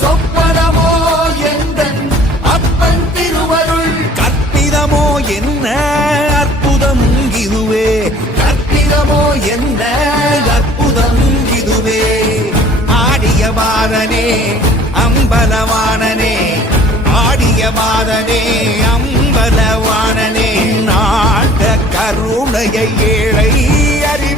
சொப்பனமோ எந்த அப்பன் திருவருள்? கற்பிதமோ என்ன? அற்புதம் இதுவே. கற்பிதமோ என்ன? அற்புதம் இதுவே. ஆடிய வாதனே அம்பலவானனே. ஆடிய வாதனே அம்பலவானனே. நாட கருணையை ஏழை அறிவு.